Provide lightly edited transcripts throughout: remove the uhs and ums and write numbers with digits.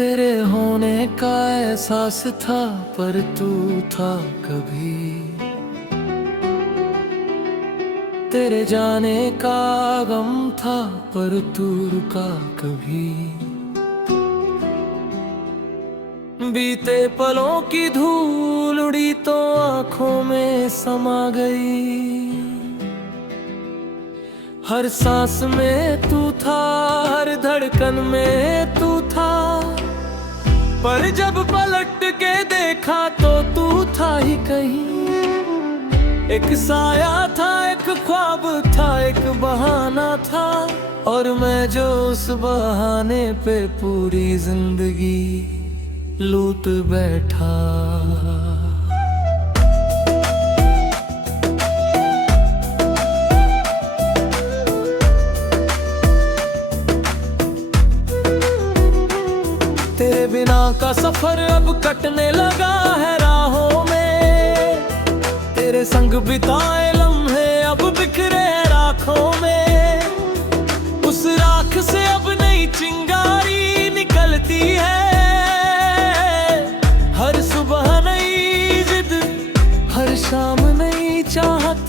तेरे होने का एहसास था पर तू था कभी, तेरे जाने का गम था पर तू रुका कभी। बीते पलों की धूल उड़ी तो आंखों में समा गई, हर सांस में तू था, हर धड़कन में तू था। पर जब पलट के देखा तो तू था ही कहीं, एक साया था, एक ख्वाब था, एक बहाना था, और मैं जो उस बहाने पे पूरी जिंदगी लूट बैठा। तेरे बिना का सफर अब कटने लगा है राहों में, तेरे संग बिताए लम्हे अब बिखरे राखों में। उस राख से अब नई चिंगारी निकलती है, हर सुबह नई जिद, हर शाम नई चाहत।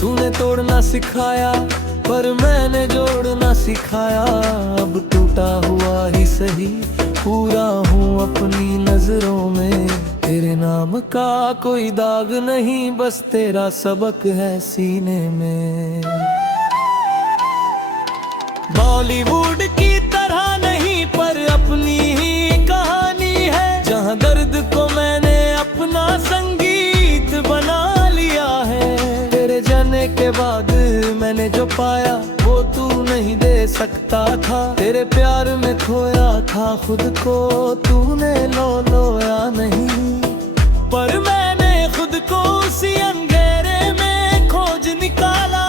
तूने तोड़ना सिखाया पर मैंने जोड़ना सिखाया, अब टूटा हुआ ही सही पूरा हूँ अपनी नजरों में। तेरे नाम का कोई दाग नहीं, बस तेरा सबक है सीने में। बॉलीवुड की तरह नहीं पर अपनी ही कहानी है, जहाँ दर्द को मैंने अपना संगीत बना लिया है। तेरे जाने के बाद मैंने जो पाया वो तू नहीं दे सकता था, तेरे प्यार में खोया था खुद को, तूने लोया नहीं। पर मैंने खुद को उसी अंधेरे में खोज निकाला,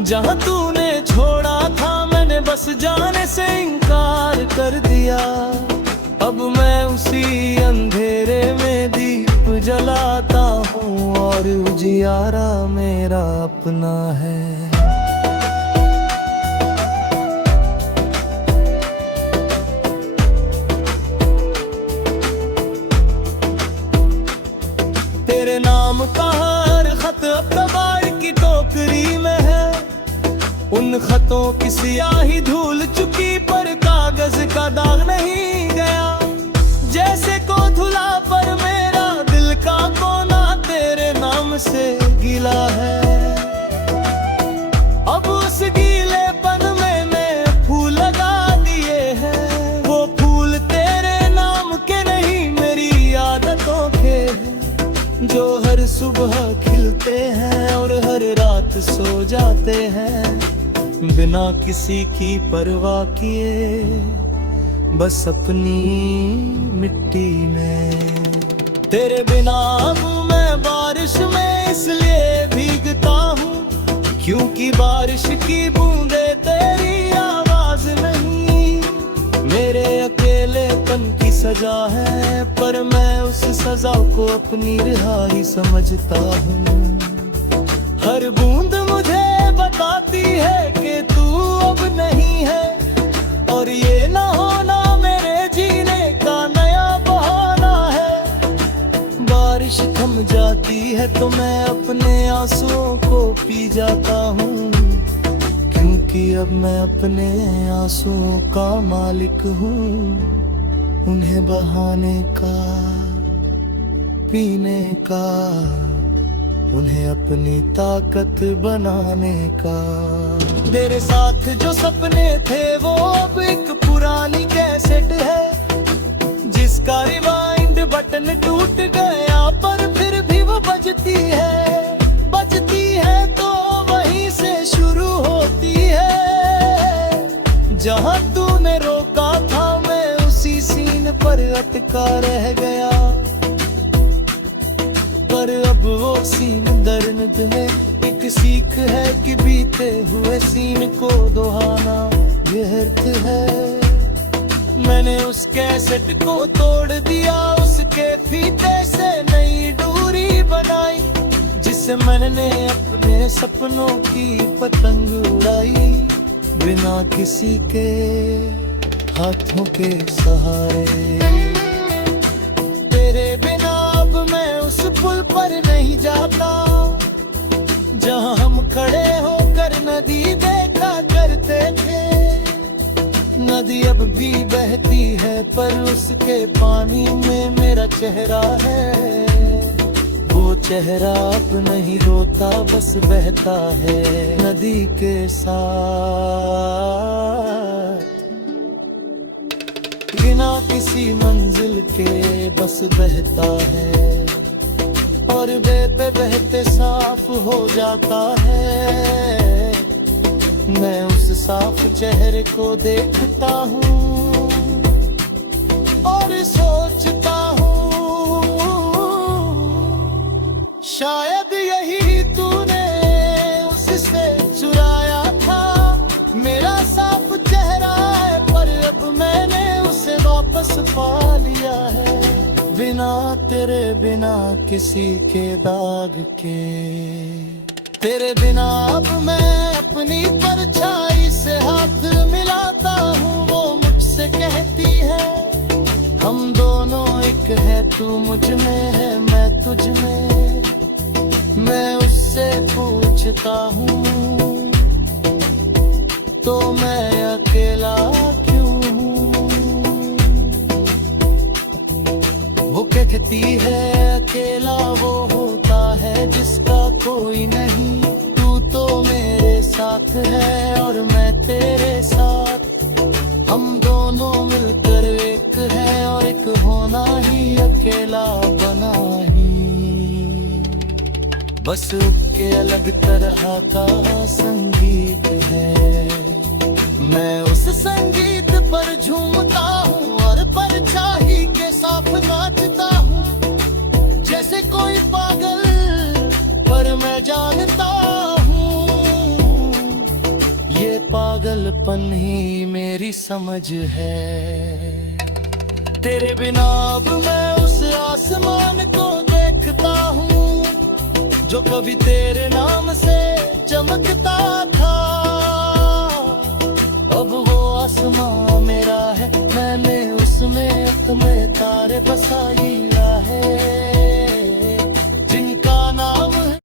जहाँ तूने छोड़ा था मैंने बस जाने से इनकार कर दिया। अब मैं उसी अंधेरे में दीप जलाता हूँ और उजियारा मेरा अपना है। तेरे नाम का हर खत अब कबाड़ की टोकरी में है, उन खतों की सियाही धूल चुकी पर कागज का दाग नहीं गया। जैसे को धुला पर मेरा दिल का कोना तेरे नाम से गीला है, अब उस गीलेपन में मैं फूल लगा दिए हैं। वो फूल तेरे नाम के नहीं मेरी आदतों के हैं, जो हर सुबह खिलते हैं और हर रात सो जाते हैं, बिना किसी की परवाह किए बस अपनी मिट्टी में। तेरे बिना अब मैं बारिश में इसलिए भीगता हूँ, क्योंकि बारिश की बूंदे तेरी आवाज नहीं। मेरे अकेलेपन की सजा है पर मैं उस सजा को अपनी रिहाई समझता हूँ। हर बूंद मुझे बताती है कि तू अब नहीं है, और ये ना होना मेरे जीने का नया बहाना है। बारिश थम जाती है तो मैं अपने आंसुओं को पी जाता हूँ, क्योंकि अब मैं अपने आंसुओं का मालिक हूँ। उन्हें बहाने का, पीने का, उन्हें अपनी ताकत बनाने का। मेरे साथ जो सपने थे वो अब एक पुरानी कैसेट है, जिसका रिवाइंड बटन टूट गया पर फिर भी वो बजती है। बजती है तो वहीं से शुरू होती है, जहाँ तूने रोका था मैं उसी सीन पर अटका रह गया। पर अब वो सीन दर्द में एक सीख है कि बीते हुए सीन को दोहाना ये अर्थ है। मैंने उस कैसेट को तोड़ दिया, उसके फीते से नई डोरी बनाई, जिससे मैंने अपने सपनों की पतंग उड़ाई, बिना किसी के हाथों के सहारे। तेरे बिना अब मैं उस पुल पर नहीं जाता जहां हम खड़े होकर नदी देखा करते थे। नदी अब भी बहती है पर उसके पानी में मेरा चेहरा है। वो चेहरा अब नहीं रोता बस बहता है नदी के साथ। बिना किसी मंजिल के बस बहता है और बहते बहते साफ हो जाता है। मैं उस साफ चेहरे को देखता हूँ और सोचता हूँ शायद यही तूने उससे चुराया था। मेरा साफ चेहरा है पर अब मैंने उसे वापस पा लिया है। बिना तेरे बिना किसी के दाग के, तेरे बिना अब मैं अपनी परछाई से हाथ मिलाता हूँ। वो मुझसे कहती है हम दोनों एक है, तू मुझ में है मैं तुझ में। मैं उससे पूछता हूँ तो मैं अकेला क्यों हूँ। वो कहती है अकेला वो होता है जिसका कोई नहीं। तू तो मेरे साथ है और मैं तेरे साथ। हम दोनों मिलकर एक है और एक होना ही अकेला बना ही। बस के अलग तरह का संगीत है। मैं उस संगीत पर झूमता हूँ और परछाई के साथ नाचता हूँ जैसे कोई पागल, पर मैं जानता हूँ ये पागलपन ही मेरी समझ है। तेरे बिना अब मैं उस आसमान को देखता हूँ जो कभी तेरे नाम से चमकता था। अब वो आसमां मेरा है, मैंने उसमें अपने तारे बसा लिया है।